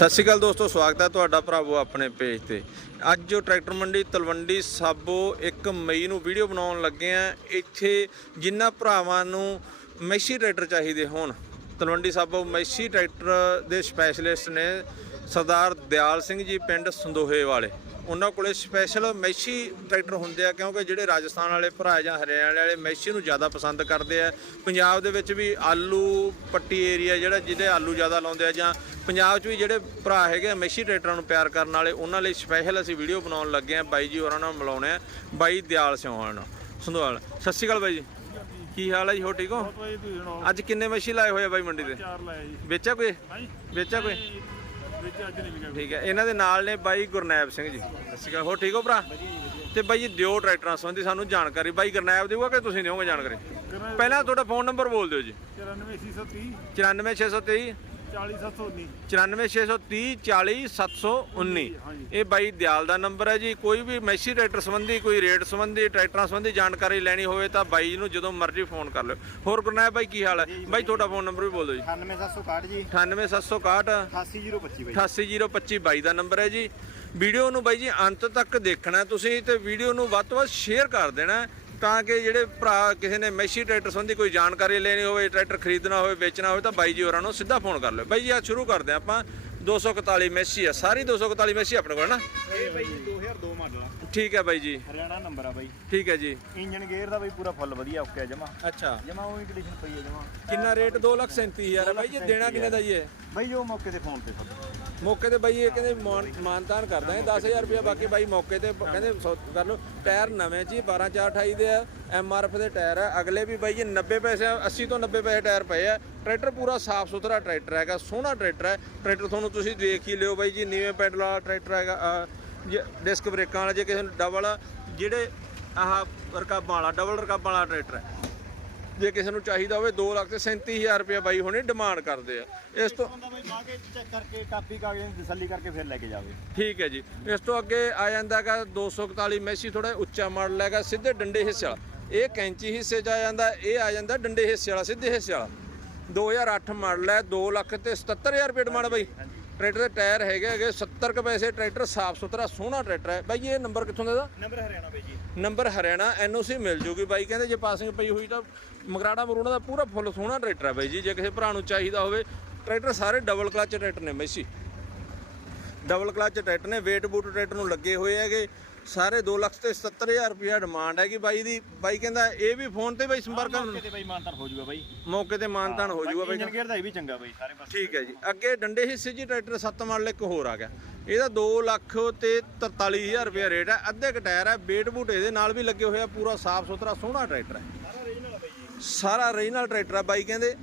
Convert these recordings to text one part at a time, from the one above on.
ਸਤਿ ਸ਼੍ਰੀ ਅਕਾਲ ਦੋਸਤੋ, ਸਵਾਗਤ ਹੈ ਤੁਹਾਡਾ ਭਰਾਵੋ ਆਪਣੇ ਪੇਜ ਤੇ। ਅੱਜ ਜੋ ਟਰੈਕਟਰ ਮੰਡੀ ਤਲਵੰਡੀ ਸਾਬੋ 1 ਮਈ ਨੂੰ ਵੀਡੀਓ ਬਣਾਉਣ ਲੱਗੇ ਆ ਇੱਥੇ ਜਿਨ੍ਹਾਂ ਭਰਾਵਾਂ ਨੂੰ ਮੈਸੀ ਟਰੈਕਟਰ ਚਾਹੀਦੇ ਹੋਣ। ਤਲਵੰਡੀ ਸਾਬੋ ਮੈਸੀ ਟਰੈਕਟਰ ਦੇ ਸਪੈਸ਼ਲਿਸਟ ਨੇ ਸਰਦਾਰ ਦਿਆਲ ਸਿੰਘ ਜੀ, ਪਿੰਡ ਸੰਦੋਹੇ ਵਾਲੇ। ਉਹਨਾਂ ਕੋਲੇ ਸਪੈਸ਼ਲ ਮੈਸੀ ਟਰੈਕਟਰ ਹੁੰਦੇ ਆ ਕਿਉਂਕਿ ਜਿਹੜੇ ਰਾਜਸਥਾਨ ਵਾਲੇ ਭਰਾ ਜਾਂ ਹਰਿਆਣਾ ਵਾਲੇ ਮੈਸੀ ਨੂੰ ਜ਼ਿਆਦਾ ਪਸੰਦ ਕਰਦੇ ਆ। ਪੰਜਾਬ ਦੇ ਵਿੱਚ ਵੀ ਆਲੂ ਪੱਟੀ ਏਰੀਆ ਜਿਹੜਾ ਜਿਹਦੇ ਆਲੂ ਜ਼ਿਆਦਾ ਲਾਉਂਦੇ ਆ ਜਾਂ ਪੰਜਾਬ 'ਚ ਵੀ ਜਿਹੜੇ ਭਰਾ ਹੈਗੇ ਮੈਸੀ ਟਰੈਕਟਰਾਂ ਨੂੰ ਪਿਆਰ ਕਰਨ ਵਾਲੇ ਉਹਨਾਂ ਲਈ ਸਪੈਸ਼ਲ ਅਸੀਂ ਵੀਡੀਓ ਬਣਾਉਣ ਲੱਗੇ ਆ। ਬਾਈ ਜੀ ਹੋਰਾਂ ਨਾਲ ਮਿਲਾਉਣੇ ਆ। ਬਾਈ ਦਿਆਲ ਸਿਉਹਾਨ ਸੰਧਵਾਲ ਸਤਿ ਸ਼੍ਰੀ ਅਕਾਲ ਬਾਈ ਜੀ। ਕੀ ਹਾਲ ਹੈ ਜੀ ਹੋ ਠੀਕ ਹੋ? ਅੱਜ ਕਿੰਨੇ ਮੈਸੀ ਲਾਏ ਹੋਏ ਆ ਬਾਈ ਮੰਡੀ ਤੇ ਚਾਰ ਜੀ। ਵੇਚਿਆ ਕੋਈ? ਵੇਚਿਆ ਕੋਈ? ਵਿੱਚ ਅੱਜ ਨਹੀਂ ਵਿਕਿਆ ਠੀਕ ਹੈ ਇਹਨਾਂ ਦੇ ਨਾਲ ਨੇ ਬਾਈ ਗੁਰਨੈਬ ਸਿੰਘ ਜੀ। ਸਤਿ ਸ਼੍ਰੀ ਅਕਾਲ ਹੋ ਠੀਕ ਹੋ ਭਰਾ? ਤੇ ਬਾਈ ਜੀ ਦਿਓ ਟਰੈਕਟਰਾਂ ਸੰਬੰਧੀ ਸਾਨੂੰ ਜਾਣਕਾਰੀ। ਬਾਈ ਗੁਰਨੈਬ ਦੇਊਗਾ ਕਿ ਤੁਸੀਂ ਦਿਓਗੇ ਜਾਣਕਾਰੀ? ਪਹਿਲਾਂ ਤੁਹਾਡਾ ਫੋਨ ਨੰਬਰ ਬੋਲ ਦਿਓ ਜੀ। 94630 94623 40719 94630 40719 ਹਾਂਜੀ। ਇਹ ਬਾਈ ਦਿਆਲ ਦਾ ਨੰਬਰ ਹੈ ਜੀ। ਕੋਈ ਵੀ ਮੈਸੀ ਟਰੈਕਟਰ ਸੰਬੰਧੀ ਕੋਈ ਰੇਟ ਸੰਬੰਧੀ ਟਰੈਕਟਰਾਂ ਸੰਬੰਧੀ ਜਾਣਕਾਰੀ ਲੈਣੀ ਹੋਵੇ ਤਾਂ ਬਾਈ ਨੂੰ ਜਦੋਂ ਮਰਜ਼ੀ ਫੋਨ ਕਰ ਲਿਓ। ਹੋਰ ਗੁਰਨੈਬ ਬਾਈ ਕੀ ਹਾਲ ਹੈ? ਬਾਈ ਤੁਹਾਡਾ ਫੋਨ ਨੰਬਰ ਵੀ ਬੋਲ ਦਿਓ ਜੀ। 98761 ਜੀ 98761 88025 ਬਾਈ। 88025 ਬਾਈ ਦਾ ਨੰਬਰ ਹੈ ਜੀ। ਵੀਡੀਓ ਨੂੰ ਬਾਈ ਜੀ ਅੰਤ ਤੱਕ ਦੇਖਣਾ ਤੁਸੀਂ ਤੇ ਵੀਡੀਓ ਨੂੰ ਵੱਧ ਤੋਂ ਵੱਧ ਸ਼ੇਅਰ ਕਰ ਦੇਣਾ ਤਾਂ ਕਿ ਜਿਹੜੇ ਭਰਾ ਕਿਸੇ ਨੇ ਮੈਸੀ ਟਰੈਕਟਰ ਸੰਬੰਧੀ ਕੋਈ ਜਾਣਕਾਰੀ ਲੈਣੀ ਹੋਵੇ, ਟਰੈਕਟਰ ਖਰੀਦਣਾ ਹੋਵੇ, ਵੇਚਣਾ ਹੋਵੇ, ਤਾਂ ਬਾਈ ਜੀ ਹੋਰਾਂ ਨੂੰ ਸਿੱਧਾ ਫੋਨ ਕਰ ਲਿਓ। ਬਾਈ ਜੀ ਆ ਸ਼ੁਰੂ ਕਰਦੇ ਹਾਂ ਆਪਾਂ। 241 ਮੈਸੀ ਆ। ਸਾਰੀ 241 ਮੈਸੀ ਆਪਣੇ ਕੋਲ ਨਾ? ਇਹ ਬਾਈ 2002 ਠੀਕ ਹੈ ਬਾਈ ਜੀ। ਹਰਿਆਣਾ ਨੰਬਰ ਆ ਬਾਈ। ਠੀਕ ਹੈ ਜੀ। ਇੰਜਨ ਗੇਅਰ ਦਾ ਬਾਈ ਪੂਰਾ ਫੁੱਲ ਵਧੀਆ ਓਕੇ ਜਮਾ। ਅੱਛਾ। ਜਮਾ ਉਹੀ ਕੰਡੀਸ਼ਨ ਪਈ ਹੈ ਜਮਾ। ਕਿੰਨਾ ਰੇਟ 237000 ਹੈ ਬਾਈ ਜੀ ਦੇਣਾ ਕਿੰਨੇ ਦਾ ਇਹ? ਬਾਈ ਜੋ ਮੌਕੇ ਤੇ ਫੋਨ ਤੇ ਸਭ। ਮੌਕੇ ਤੇ ਬਾਈ ਇਹ ਕਹਿੰਦੇ ਮਾਨ- ਮਾਨਤਾਨ ਕਰ ਦਾਂਗੇ 10000 ਰੁਪਏ ਬਾਕੀ ਬਾਈ ਮੌਕੇ ਤੇ ਕਹਿੰਦੇ ਕਰ ਲਓ। ਟਾਇਰ ਨਵੇਂ ਜੀ 12 428 ਦੇ ਆ ਐਮ ਆਰ ਐਫ ਦੇ ਟਾਇਰ ਆ। ਅਗਲੇ ਵੀ ਬਾਈ ਜੀ 90 ਪੈਸੇ 80 ਤੋਂ 90 ਪੈਸੇ ਟਾਇਰ ਪਏ ਆ। ਟਰੈਕਟਰ ਪੂਰਾ ਸਾਫ਼ ਸੁਥਰਾ ਟਰੈਕਟਰ ਹੈਗਾ ਸੋਹਣਾ ਟਰੈਕਟਰ ਹੈ। ਟਰੈਕਟਰ ਤੁਹਾਨੂੰ ਤੁਸੀਂ ਦੇਖ ਹੀ ਲਿਓ ਬਾਈ ਜੀ ਨੀਵੇਂ ਪੈਡਲ ਵਾਲਾ ਟਰੈਕਟਰ ਹੈਗਾ ਡਿਸਕ ਬ੍ਰੇਕਾਂ ਵਾਲਾ ਜੇ ਕਿਸੇ ਨੂੰ ਡਬਲ ਜਿਹੜੇ ਆਹ ਰਕਾਬਾਂ ਵਾਲਾ ਡਬਲ ਰਕਾਬਾਂ ਵਾਲਾ ਟਰੈਕਟਰ ਹੈ। ਜੇ ਕਿਸੇ ਨੂੰ ਚਾਹੀਦਾ ਹੋਵੇ 2 ਲੱਖ ਤੇ 37000 ਰੁਪਏ ਬਾਈ ਹੁਣੇ ਡਿਮਾਂਡ ਕਰਦੇ ਆ। ਇਸ ਤੋਂ ਬੰਦਾ ਬਾਈ ਪਾ ਕੇ ਚੈੱਕ ਕਰਕੇ ਕਾਪੀ ਕਾਗਜ਼ ਦੀ ਤਸੱਲੀ ਕਰਕੇ ਫਿਰ ਲੈ ਕੇ ਜਾਵੇ। ਠੀਕ ਹੈ ਜੀ। ਇਸ ਤੋਂ ਅੱਗੇ ਆ ਜਾਂਦਾ ਹੈਗਾ 241 ਮੈਸੀ ਥੋੜਾ ਉੱਚਾ ਮਾਡਲ ਹੈਗਾ ਸਿੱਧੇ ਡੰਡੇ ਹਿੱਸੇ ਵਾਲਾ। ਇਹ ਕੈਂਚੀ ਹਿੱਸੇ 'ਚ ਆ ਜਾਂਦਾ ਇਹ ਆ ਜਾਂਦਾ ਡੰਡੇ ਹਿੱਸੇ ਵਾਲਾ ਸਿੱਧੇ ਹਿੱਸੇ ਵਾਲਾ। 2008 ਮਾਡਲ ਹੈ 2 ਲੱਖ ਤੇ 77000 ਰੁਪਏ ਡਿਮਾਂਡ ਬਾਈ। ਟਰੈਕਟਰ ਦੇ ਟਾਇਰ ਹੈਗੇ ਹੈਗੇ 70 ਕੁ ਪੈਸੇ ਟਰੈਕਟਰ ਸਾਫ਼ ਸੁਥਰਾ ਸੋਹਣਾ ਟਰੈਕਟਰ ਹੈ। ਬਾਈ ਇਹ ਨੰਬਰ ਕਿੱਥੋਂ ਦਾ ਇਹਦਾ ਨੰਬਰ ਹਰਿਆਣਾ ਬਾਈ ਜੀ। ਨੰਬਰ ਹਰਿਆਣਾ ਐਨਓਸੀ ਮਿਲ ਜੂਗੀ। ਬਾਈ ਕਹਿੰਦੇ ਜੇ ਪਾਸਿੰਗ ਪਈ ਹੋਈ ਤਾਂ ਮਗਰਾੜਾ ਮਰੂੜਾ ਦਾ ਪੂਰਾ ਫੁੱਲ ਸੋਹਣਾ ਟਰੈਕਟਰ ਹੈ ਬਾਈ ਜੀ। ਜੇ ਕਿਸੇ ਭਰਾ ਨੂੰ ਚਾਹੀਦਾ ਹੋਵੇ ਟਰੈਕਟਰ ਸਾਰੇ ਡਬਲ ਕਲਚ ਟਰੈਕਟਰ ਨੇ ਮੈਸੀ ਡਬਲ ਕਲਚ ਟਰੈਕਟਰ ਨੇ ਵੇਟ ਬੂਟ ਟਰੈਕਟਰ ਨੂੰ ਲੱਗੇ ਹੋਏ ਹੈਗੇ। ਸਾਰੇ 2 ਲੱਖ ਤੇ 70000 ਰੁਪਇਆ ਡਿਮਾਂਡ ਹੈਗੀ ਬਾਈ ਦੀ ਬਾਈ ਕਹਿੰਦਾ ਇਹ ਵੀ ਫੋਨ ਤੇ ਬਾਈ ਸੰਪਰਕ ਮੌਕੇ ਕਰਨ। ਤੇ ਬਾਈ ਮਾਨਤਾਨ ਹੋ ਜਾਊਗਾ ਬਾਈ। ਮੌਕੇ ਤੇ ਮਾਨਤਾਨ ਹੋ ਜਾਊਗਾ ਬਾਈ ਇੰਜਨ ਗੇਅਰ ਦਾ ਇਹ ਵੀ ਚੰਗਾ ਬਾਈ ਸਾਰੇ ਪਾਸੇ। ਠੀਕ ਹੈ ਜੀ। ਅੱਗੇ ਡੰਡੇ ਹਿੱਸੇ ਜੀ ਟਰੈਕਟਰ 7 ਮਾਡਲ ਇੱਕ ਹੋਰ ਆ ਗਿਆ। ਇਹਦਾ 2 ਲੱਖ ਤੇ 43000 ਰੁਪਏ ਰੇਟ ਹੈ। ਅੱਧੇ ਕ ਟਾਇਰ ਹੈ ਬੇਟ ਬੂਟ ਇਹਦੇ ਨਾਲ ਵੀ ਲੱਗੇ ਹੋਏ ਆ। ਪੂਰਾ ਸਾਫ਼ ਸੁਥਰਾ ਸੋਹਣਾ ਟਰੈਕਟਰ ਹੈ। ਸਾਰਾ ਰੀਜਨਲ ਟਰੈਕਟਰ ਆ ਬਾਈ ਕਹਿੰਦੇ।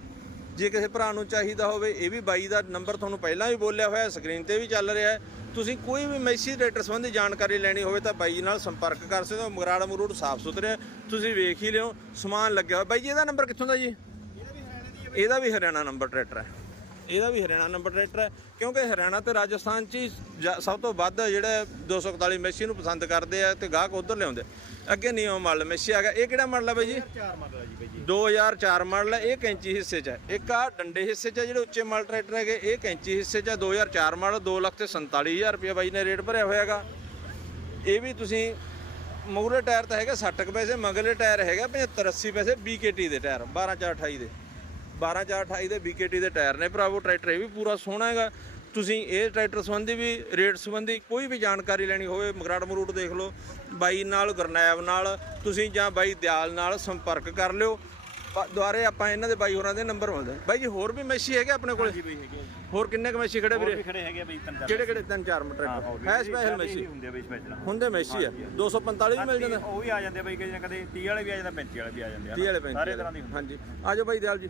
ਜੇ ਕਿਸੇ ਭਰਾ ਨੂੰ ਚਾਹੀਦਾ ਹੋਵੇ, ਇਹ ਵੀ ਬਾਈ ਦਾ ਨੰਬਰ ਤੁਹਾਨੂੰ ਪਹਿਲਾਂ ਵੀ ਬੋਲਿਆ ਹੋਇਆ, ਸਕਰੀਨ ਤੇ ਵੀ ਚੱਲ ਰਿਹਾ ਹੈ। ਤੁਸੀਂ ਕੋਈ ਵੀ ਮੈਸੀ ਟਰੈਕਟਰ ਸੰਬੰਧੀ ਜਾਣਕਾਰੀ ਲੈਣੀ ਹੋਵੇ ਤਾਂ ਬਾਈ ਨਾਲ ਸੰਪਰਕ ਕਰ ਸਕਦੇ ਹੋ। ਮਗਰਾੜ ਮਰੂੜ ਸਾਫ਼ ਸੁਥਰੇ ਤੁਸੀਂ ਵੇਖ ਹੀ ਲਿਓ, ਸਮਾਨ ਲੱਗਿਆ ਹੋਇਆ। ਬਾਈ ਜੀ, ਇਹਦਾ ਨੰਬਰ ਕਿੱਥੋਂ ਦਾ ਜੀ? ਇਹਦਾ ਵੀ ਹਰਿਆਣਾ ਨੰਬਰ, ਟਰੈਕਟਰ ਹੈ। ਇਹਦਾ ਵੀ ਹਰਿਆਣਾ ਨੰਬਰ ਟਰੈਕਟਰ ਹੈ, ਕਿਉਂਕਿ ਹਰਿਆਣਾ ਤੇ ਰਾਜਸਥਾਨ ਚ ਹੀ ਜਾ- ਸਭ ਤੋਂ ਵੱਧ ਜਿਹੜੇ 241 ਮੈਸੀ ਨੂੰ ਪਸੰਦ ਕਰਦੇ ਆ ਤੇ ਗਾਹਕ ਉਧਰ ਲਿਆਉਂਦੇ। ਅੱਗੇ ਨਿਯਮ ਮਾਡਲ ਮੈਸੀ ਆ ਗਿਆ। ਇਹ ਕਿਹੜਾ ਮਾਡਲ ਹੈ ਬਾਈ ਜੀ? ਚਾਰ ਮਾਡਲ ਆ। ਜੀ ਬਾਈ ਜੀ 2004 ਮਾਡਲ ਹੈ ਇਹ ਕੈਂਚੀ ਹਿੱਸੇ 'ਚ ਹੈ ਇੱਕ ਆ ਡੰਡੇ ਹਿੱਸੇ 'ਚ ਹੈ ਜਿਹੜੇ ਉੱਚੇ ਮਾਡਲ ਟਰੈਕਟਰ ਹੈਗੇ ਇਹ ਕੈਂਚੀ ਹਿੱਸੇ 'ਚ ਹੈ 2004 ਮਾਡਲ 2 ਲੱਖ ਤੇ 47000 ਰੁਪਏ ਬਾਈ ਨੇ ਰੇਟ ਭਰਿਆ ਹੋਇਆ ਹੈਗਾ। ਇਹ ਵੀ ਤੁਸੀਂ ਮੂਹਰੇ ਟਾਇਰ ਤਾਂ ਹੈਗਾ 60 ਕੁ ਪੈਸੇ ਮਗਲੇ ਟਾਇਰ ਹੈਗਾ 75 80 ਪੈਸੇ BKT ਦੇ ਟਾਇਰ 12428 ਦੇ। 12428 ਦੇ BKT ਦੇ ਟਾਇਰ ਨੇ ਭਰਾਵੋ ਟਰੈਕਟਰ ਇਹ ਵੀ ਪੂਰਾ ਸੋਹਣਾ ਹੈਗਾ। ਤੁਸੀਂ ਇਹ ਟਰੈਕਟਰ ਸੰਬੰਧੀ ਵੀ ਰੇਟ ਸੰਬੰਧੀ ਕੋਈ ਵੀ ਜਾਣਕਾਰੀ ਲੈਣੀ ਹੋਵੇ ਮਗਰਾੜ ਮਰੂਟ ਦੇਖ ਲਓ ਬਾਈ ਨਾਲ ਗੁਰਨੈਬ ਨਾਲ ਤੁਸੀਂ ਜਾਂ ਬਾਈ ਦਿਆਲ ਨਾਲ ਸੰਪਰਕ ਕਰ ਲਿਓ। ਦੁਆਰੇ ਆਪਾਂ ਇਹਨਾਂ ਦੇ ਬਾਈ ਹੋਰਾਂ ਦੇ ਨੰਬਰ ਮਿਲਦੇ ਬਾਈ ਜੀ ਹੋਰ ਵੀ ਮੈਸੀ ਹੈਗੇ ਆਪਣੇ ਕੋਲ? ਜੀ ਬਾਈ ਹੈਗੇ ਆ ਜੀ। ਹੋਰ ਕਿੰਨੇ ਕੁ ਮੈਸੀ ਖੜੇ ਵੀਰੇ? ਖੜੇ ਹੈਗੇ ਬਾਈ ਤਿੰਨ ਚਾਰ ਕਿਹੜੇ ਕਿਹੜੇ? ਤਿੰਨ ਚਾਰ ਮੀਟਰ। ਹਾਂ, ਸਪੈਸ਼ਲ ਮੈਸੀ? ਹੁੰਦੇ ਬਾਈ ਸਪੈਸ਼ਲ ਹੁੰਦੇ ਮੈਸੀ ਆ? 245 ਵੀ ਮਿਲ ਜਾਂਦਾ? ਉਹ ਵੀ ਆ ਜਾਂਦੇ ਬਾਈ ਕਦੇ ਕਦੇ 30 ਵਾਲੇ ਵੀ ਆ ਜਾਂਦਾ 35 ਵਾਲੇ ਵੀ ਆ ਜਾਂਦੇ ਆ। 30 ਵਾਲੇ 35 ਸਾਰੇ ਤਰ੍ਹਾਂ ਦੀ ਹਾਂਜੀ। ਆਜੋ ਬਾਈ ਦਿਆਲ ਜੀ।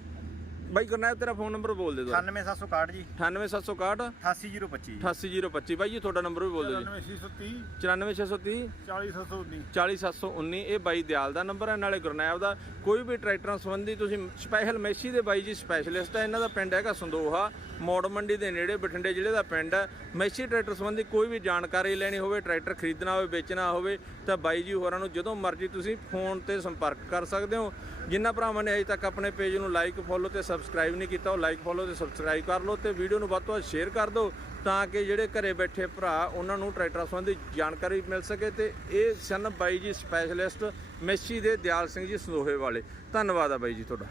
ਬਾਈ ਗੁਰਨੈਬ ਤੇਰਾ ਫੋਨ ਨੰਬਰ ਬੋਲ ਦੇ ਦੋ। 98761 ਜੀ। 98761 88025 88025 ਬਾਈ ਜੀ ਤੁਹਾਡਾ ਨੰਬਰ ਵੀ ਬੋਲ ਦਿਓ ਜੀ। 99630 94630 40719 40719 ਇਹ ਬਾਈ ਦਿਆਲ ਦਾ ਨੰਬਰ ਹੈ ਨਾਲੇ ਗੁਰਨੈਬ ਦਾ। ਕੋਈ ਵੀ ਟਰੈਕਟਰਾਂ ਸੰਬੰਧੀ ਤੁਸੀਂ ਸਪੈਸ਼ਲ ਮੈਸੀ ਦੇ ਬਾਈ ਜੀ ਸਪੈਸ਼ਲਿਸਟ ਹੈ ਇਹਨਾਂ ਦਾ ਪਿੰਡ ਹੈਗਾ ਸੰਦੋਹਾ ਮੋੜ ਮੰਡੀ ਦੇ ਨੇੜੇ ਬਠਿੰਡੇ ਜ਼ਿਲ੍ਹੇ ਦਾ ਪਿੰਡ ਹੈ। ਮੈਸੀ ਟਰੈਕਟਰ ਸੰਬੰਧੀ ਕੋਈ ਵੀ ਜਾਣਕਾਰੀ ਲੈਣੀ ਹੋਵੇ ਟਰੈਕਟਰ ਖਰੀਦਣਾ ਹੋਵੇ ਵੇਚਣਾ ਹੋਵੇ ਤਾਂ ਬਾਈ ਜੀ ਹੋਰਾਂ ਨੂੰ ਜਦੋਂ ਮਰਜ਼ੀ ਤੁਸੀਂ ਫੋਨ ਤੇ ਸੰਪਰਕ ਕਰ ਸਕਦੇ ਹੋ। ਜਿਨ੍ਹਾਂ ਭਰਾਵਾਂ ਨੇ ਅਜੇ ਤੱਕ ਆਪਣੇ ਪੇਜ ਨੂੰ ਲਾਈਕ ਫੋਲੋ ਤੇ ਸਬਸਕ੍ਰਾਈਬ ਨਹੀਂ ਕੀਤਾ, ਉਹ ਲਾਈਕ ਫੋਲੋ ਤੇ ਸਬਸਕ੍ਰਾਈਬ ਕਰ ਲਓ ਤੇ ਵੀਡੀਓ ਨੂੰ ਵੱਧ ਤੋਂ ਵੱਧ ਸ਼ੇਅਰ ਕਰ ਦਿਓ ਤਾਂ ਕਿ ਜਿਹੜੇ ਘਰੇ ਬੈਠੇ ਭਰਾ, ਉਹਨਾਂ ਨੂੰ ਟਰੈਕਟਰਾਂ ਸੰਬੰਧੀ ਜਾਣਕਾਰੀ ਮਿਲ ਸਕੇ ਤੇ ਇਹ ਸਨ ਬਾਈ ਜੀ ਸਪੈਸ਼ਲਿਸਟ ਮੈਸੀ ਦੇ ਦਿਆਲ ਸਿੰਘ ਜੀ, ਸੰਦੋਹੇ ਵਾਲੇ। ਧੰਨਵਾਦ ਆ ਬਾਈ ਜੀ ਤੁਹਾਡਾ।